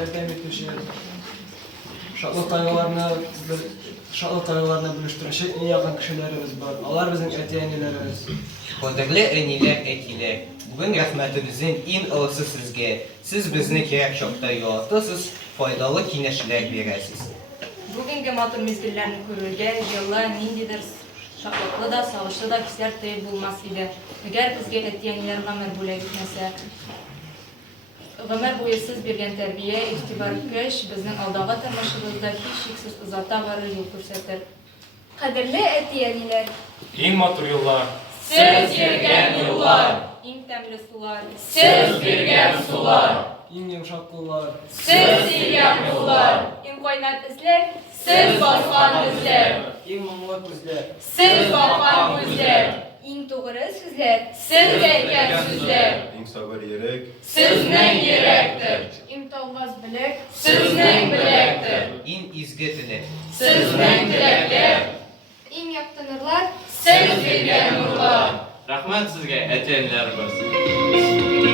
ярдәм итүче, шатлык кайгыларны бүлештерүче иң якын кешеләребез бар. Алар безнең әти-әниләребез. Кадерле әниләр, әтиләр, бүген рәхмәтебезнең иң олысы сезгә. Сез безне кирәк чакта юатасыз, файдалы киңәшләр бирәсез. Бүгенге матур мизгелләрне күрүгә җылы, ниндидер шатлыклы да, сагышлы да хисләр тыйып булмас иде. Әгәр безгә әти-әниләр гомер бүләк итмәсә, гомер буе сез биргән тәрбия, игътибар, көч безнең алдагы тормышыбызда һичшиксез озата барыр юл күрсәтер. Кадерле әти-әниләр, Иң матур юллар, Сез биргән юллар, иң тәмле сулар, сез биргән сулар, Иң йомшак куллар, сез биргән юллар, иң кайнат эзләр, сез баскан эзләр, иң моңлы күзләр, сез баккан күзләр, иң тугры сүзләр, сез әйткән сүзләр, Иң сабыр йөрәк, сезнең йөрәктер, иң талмас белек, сезнең беләктер, Иң изге теләк. сезнең теләкләр, иң яктынырлар, сез биргән нурлар. рәхмәт сезгә, әти-әниләребез.